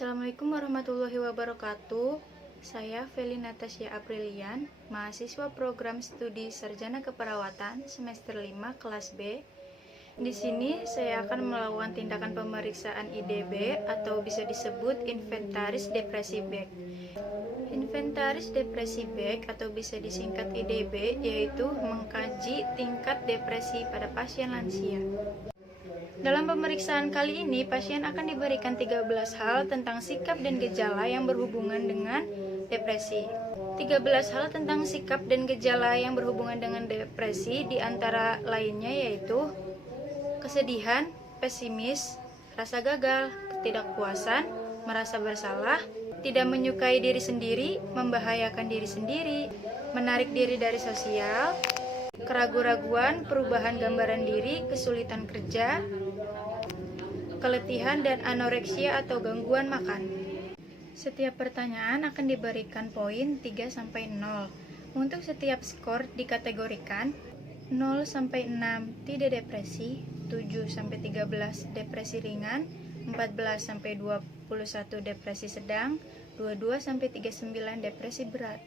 Assalamualaikum warahmatullahi wabarakatuh. Saya Feli Natasha Aprilian, mahasiswa program studi Sarjana Keperawatan semester 5 kelas B. Di sini saya akan melakukan tindakan pemeriksaan IDB atau bisa disebut inventaris depresi back. Inventaris depresi back atau bisa disingkat IDB yaitu mengkaji tingkat depresi pada pasien lansia. Dalam pemeriksaan kali ini, pasien akan diberikan 13 hal tentang sikap dan gejala yang berhubungan dengan depresi. 13 hal tentang sikap dan gejala yang berhubungan dengan depresi di antara lainnya yaitu kesedihan, pesimis, rasa gagal, ketidakpuasan, merasa bersalah, tidak menyukai diri sendiri, membahayakan diri sendiri, menarik diri dari sosial, keraguan-raguan, perubahan gambaran diri, kesulitan kerja, keletihan dan anoreksia atau gangguan makan. Setiap pertanyaan akan diberikan poin 3-0. Untuk setiap skor dikategorikan 0-6 tidak depresi, 7-13 depresi ringan, 14-21 depresi sedang, 22-39 depresi berat.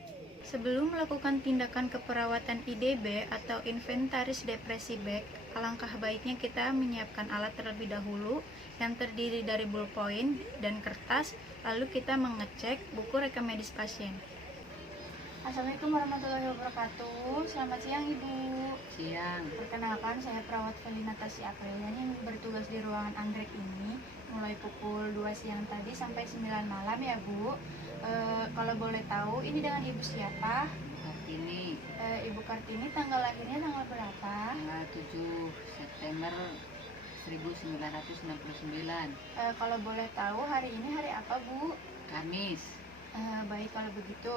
Sebelum melakukan tindakan keperawatan IDB atau inventaris depresi back, alangkah baiknya kita menyiapkan alat terlebih dahulu yang terdiri dari ballpoint dan kertas, lalu kita mengecek buku rekam medis pasien. Assalamualaikum warahmatullahi wabarakatuh. Selamat siang Ibu. Siang. Perkenalkan, saya perawat Feli Natasha Aprilian yang bertugas di ruangan anggrek ini mulai pukul 2 siang tadi sampai 9 malam ya Bu. Kalau boleh tahu, ini dengan Ibu siapa? Kartini. Ibu Kartini, tanggal lahirnya tanggal berapa? Tanggal 7 September 1969. Kalau boleh tahu, hari ini hari apa Bu? Kamis. Baik, kalau begitu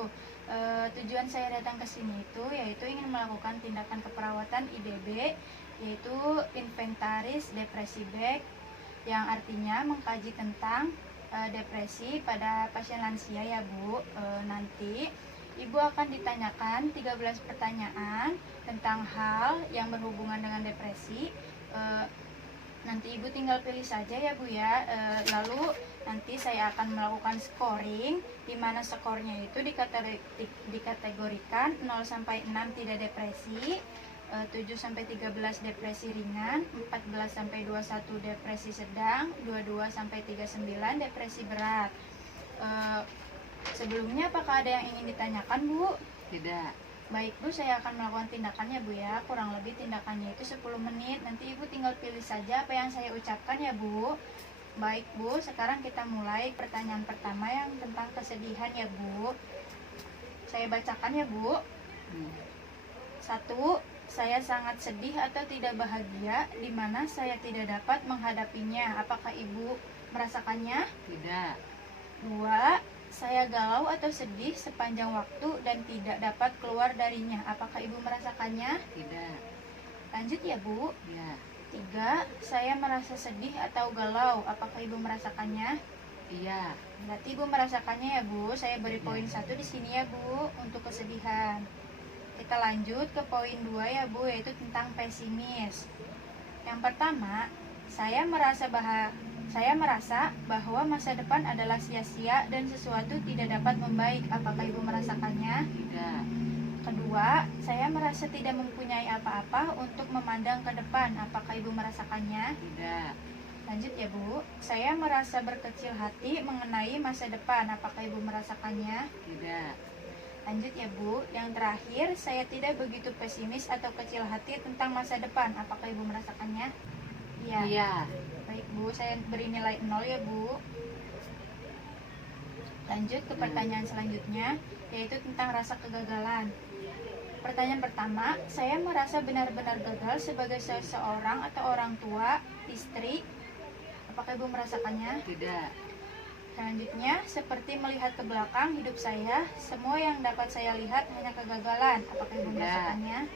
tujuan saya datang ke sini yaitu ingin melakukan tindakan keperawatan IDB, yaitu inventaris depresi back, yang artinya mengkaji tentang depresi pada pasien lansia ya Bu. Nanti Ibu akan ditanyakan 13 pertanyaan tentang hal yang berhubungan dengan depresi. Nanti Ibu tinggal pilih saja ya Bu ya. Lalu nanti saya akan melakukan scoring, di mana skornya itu dikategorikan 0-6 tidak depresi, 7-13 depresi ringan, 14-21 depresi sedang, 22-39 depresi berat. Sebelumnya apakah ada yang ingin ditanyakan Bu? Tidak. Baik Bu, saya akan melakukan tindakannya Bu ya. Kurang lebih tindakannya itu 10 menit. Nanti Ibu tinggal pilih saja apa yang saya ucapkan ya Bu. Baik Bu, sekarang kita mulai pertanyaan pertama yang tentang kesedihan ya Bu. Saya bacakan ya Bu. 1. Saya sangat sedih atau tidak bahagia, di mana saya tidak dapat menghadapinya. Apakah Ibu merasakannya? Tidak. 2. Saya galau atau sedih sepanjang waktu dan tidak dapat keluar darinya. Apakah Ibu merasakannya? Tidak. Lanjut ya Bu. Ya. 3. Saya merasa sedih atau galau. Apakah Ibu merasakannya? Iya. Berarti Ibu merasakannya ya Bu. Saya beri poin 1 di sini ya Bu untuk kesedihan. Kita lanjut ke poin 2 ya Bu, yaitu tentang pesimis. Yang pertama, saya merasa bahwa masa depan adalah sia-sia dan sesuatu tidak dapat membaik. Apakah Ibu merasakannya? Tidak. Kedua, saya merasa tidak mempunyai apa-apa untuk memandang ke depan. Apakah Ibu merasakannya? Tidak. Lanjut ya Bu. Saya merasa berkecil hati mengenai masa depan. Apakah Ibu merasakannya? Tidak. Lanjut ya Bu. Yang terakhir, saya tidak begitu pesimis atau kecil hati tentang masa depan. Apakah Ibu merasakannya? Iya. Iya. Baik Bu, saya beri nilai 0 ya Bu. Lanjut ke pertanyaan selanjutnya, yaitu tentang rasa kegagalan. Pertanyaan pertama, saya merasa benar-benar gagal sebagai seseorang atau orang tua, istri. Apakah Ibu merasakannya? Tidak. Selanjutnya, seperti melihat ke belakang hidup saya, semua yang dapat saya lihat hanya kegagalan. Apakah Ibu merasakannya?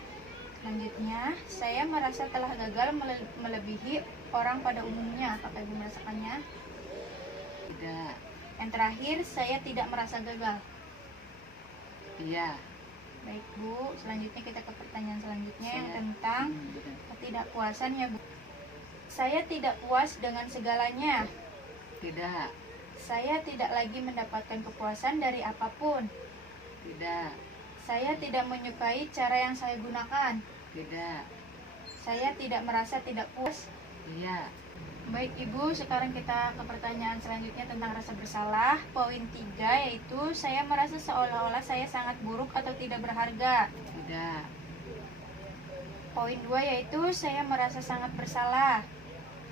Selanjutnya, saya merasa telah gagal melebihi orang pada umumnya. Apakah Ibu merasakannya? Tidak. Yang terakhir, saya tidak merasa gagal. Iya. Baik Bu, selanjutnya kita ke pertanyaan selanjutnya yang tentang ketidakpuasan ya Bu. Saya tidak puas dengan segalanya. Tidak. Saya tidak lagi mendapatkan kepuasan dari apapun. Tidak. Saya tidak menyukai cara yang saya gunakan. Tidak. Saya tidak merasa tidak puas. Iya. Baik Ibu, sekarang kita ke pertanyaan selanjutnya tentang rasa bersalah. Poin 3 yaitu saya merasa seolah-olah saya sangat buruk atau tidak berharga. Tidak. Poin 2 yaitu saya merasa sangat bersalah.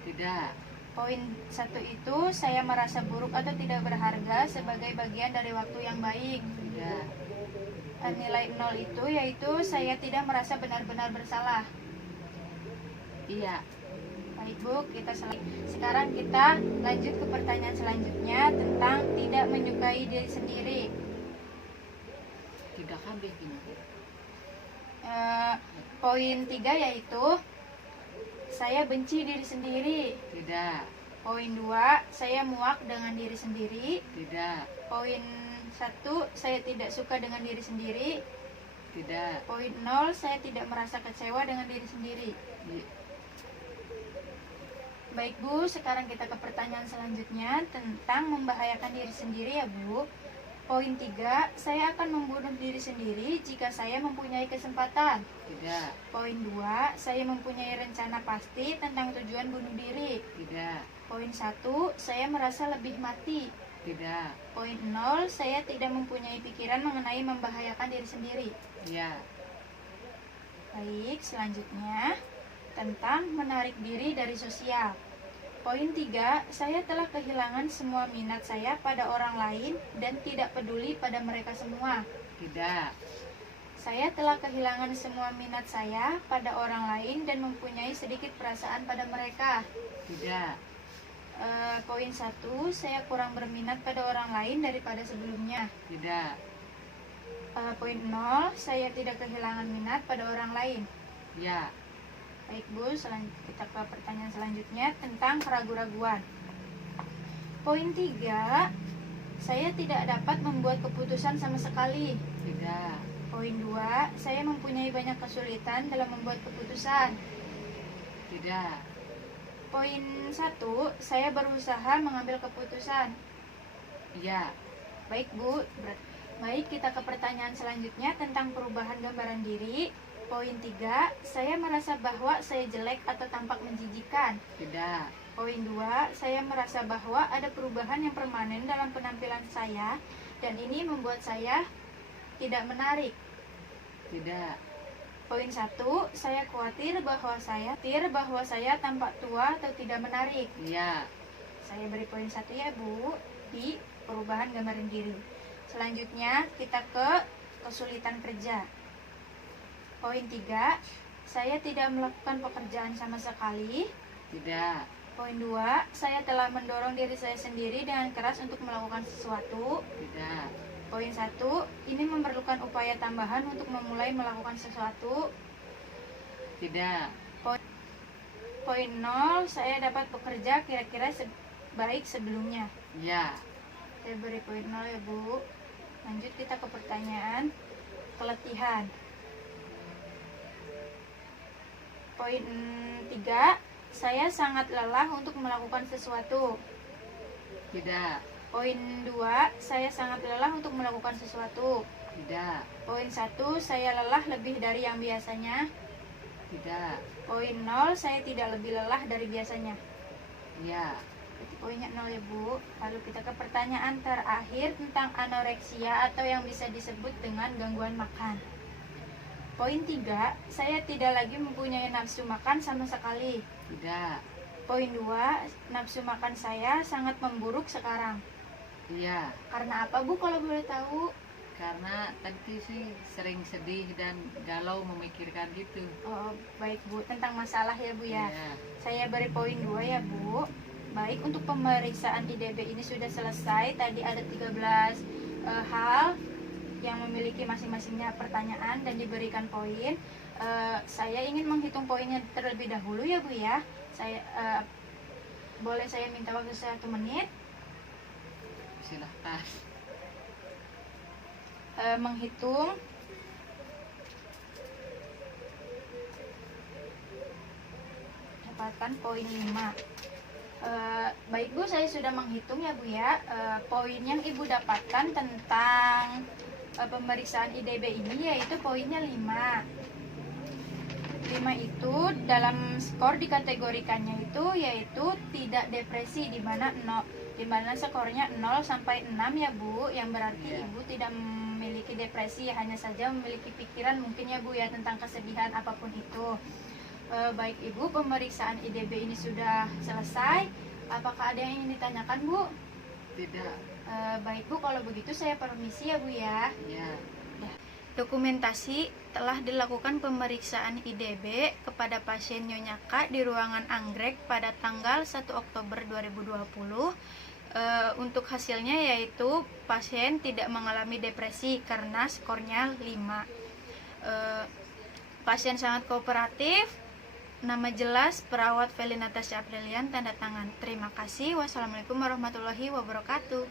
Tidak. Poin 1 itu saya merasa buruk atau tidak berharga sebagai bagian dari waktu yang baik. Tidak. Nilai 0 itu yaitu saya tidak merasa benar-benar bersalah. Iya. Baik Bu, sekarang kita lanjut ke pertanyaan selanjutnya tentang tidak menyukai diri sendiri. Tidak kan bikin. Poin 3 yaitu saya benci diri sendiri. Tidak. Poin 2 saya muak dengan diri sendiri. Tidak. Poin 1 saya tidak suka dengan diri sendiri. Tidak. Poin 0 saya tidak merasa kecewa dengan diri sendiri. Baik Bu, sekarang kita ke pertanyaan selanjutnya tentang membahayakan diri sendiri ya Bu. Poin 3, saya akan membunuh diri sendiri jika saya mempunyai kesempatan. Tidak. Poin 2, saya mempunyai rencana pasti tentang tujuan bunuh diri. Tidak. Poin 1, saya merasa lebih mati. Tidak. Poin 0, saya tidak mempunyai pikiran mengenai membahayakan diri sendiri. Iya. Baik, selanjutnya tentang menarik diri dari sosial. Poin 3, saya telah kehilangan semua minat saya pada orang lain dan tidak peduli pada mereka semua. Tidak. Saya telah kehilangan semua minat saya pada orang lain dan mempunyai sedikit perasaan pada mereka. Tidak. Poin 1, saya kurang berminat pada orang lain daripada sebelumnya. Tidak. Poin 0, saya tidak kehilangan minat pada orang lain. Ya. Baik Bu, kita ke pertanyaan selanjutnya tentang keraguan-raguan. Poin 3, saya tidak dapat membuat keputusan sama sekali. Tidak. Poin 2, saya mempunyai banyak kesulitan dalam membuat keputusan. Tidak. Poin 1, saya berusaha mengambil keputusan. Iya. Baik Bu, baik kita ke pertanyaan selanjutnya tentang perubahan gambaran diri. Poin 3, saya merasa bahwa saya jelek atau tampak menjijikan. Tidak. Poin 2, saya merasa bahwa ada perubahan yang permanen dalam penampilan saya dan ini membuat saya tidak menarik. Tidak. Poin 1, saya khawatir bahwa saya tampak tua atau tidak menarik. Iya. Saya beri poin 1 ya Bu di perubahan gambaran diri. Selanjutnya kita ke kesulitan kerja. Poin 3, saya tidak melakukan pekerjaan sama sekali. Tidak. Poin 2, saya telah mendorong diri saya sendiri dengan keras untuk melakukan sesuatu. Tidak. Poin 1, ini memerlukan upaya tambahan untuk memulai melakukan sesuatu. Tidak. Poin 0, saya dapat bekerja kira-kira baik sebelumnya. Iya. Saya beri poin 0 ya Bu. Lanjut kita ke pertanyaan keletihan. Poin 3, saya sangat lelah untuk melakukan sesuatu. Tidak. Poin 2, saya sangat lelah untuk melakukan sesuatu. Tidak. Poin 1, saya lelah lebih dari yang biasanya. Tidak. Poin 0, saya tidak lebih lelah dari biasanya. Iya. Berarti poinnya 0 ya Bu. Lalu kita ke pertanyaan terakhir tentang anoreksia atau yang bisa disebut dengan gangguan makan. Poin 3, saya tidak lagi mempunyai nafsu makan sama sekali. Tidak. Poin 2, nafsu makan saya sangat memburuk sekarang. Iya. Karena apa Bu kalau boleh tahu? Karena tadi sih sering sedih dan galau memikirkan gitu. Oh, baik Bu, tentang masalah ya Bu ya. Iya. Saya beri poin 2 ya Bu. Baik, untuk pemeriksaan IDB ini sudah selesai. Tadi ada 13 hal yang memiliki masing-masingnya pertanyaan dan diberikan poin. Saya ingin menghitung poinnya terlebih dahulu ya Bu ya. Boleh saya minta waktu 1 menit? Silahkan. Menghitung dapatkan poin 5. Baik Bu, saya sudah menghitung ya Bu ya. Poin yang Ibu dapatkan tentang pemeriksaan IDB ini yaitu poinnya 5. 5 itu dalam skor dikategorikannya itu yaitu tidak depresi, di mana skornya 0 sampai 6 ya Bu, yang berarti Ibu tidak memiliki depresi, hanya saja memiliki pikiran mungkin ya Bu ya tentang kesedihan apapun itu. Baik Ibu, pemeriksaan IDB ini sudah selesai. Apakah ada yang ingin ditanyakan Bu? Tidak. Baik Bu, kalau begitu saya permisi ya Bu ya. Ya. Dokumentasi telah dilakukan pemeriksaan IDB kepada pasien Nyonya K di ruangan anggrek pada tanggal 1 Oktober 2020. Untuk hasilnya yaitu pasien tidak mengalami depresi karena skornya 5. Pasien sangat kooperatif. Nama jelas perawat Feli Natasha Aprilian, tanda tangan. Terima kasih. Wassalamualaikum warahmatullahi wabarakatuh.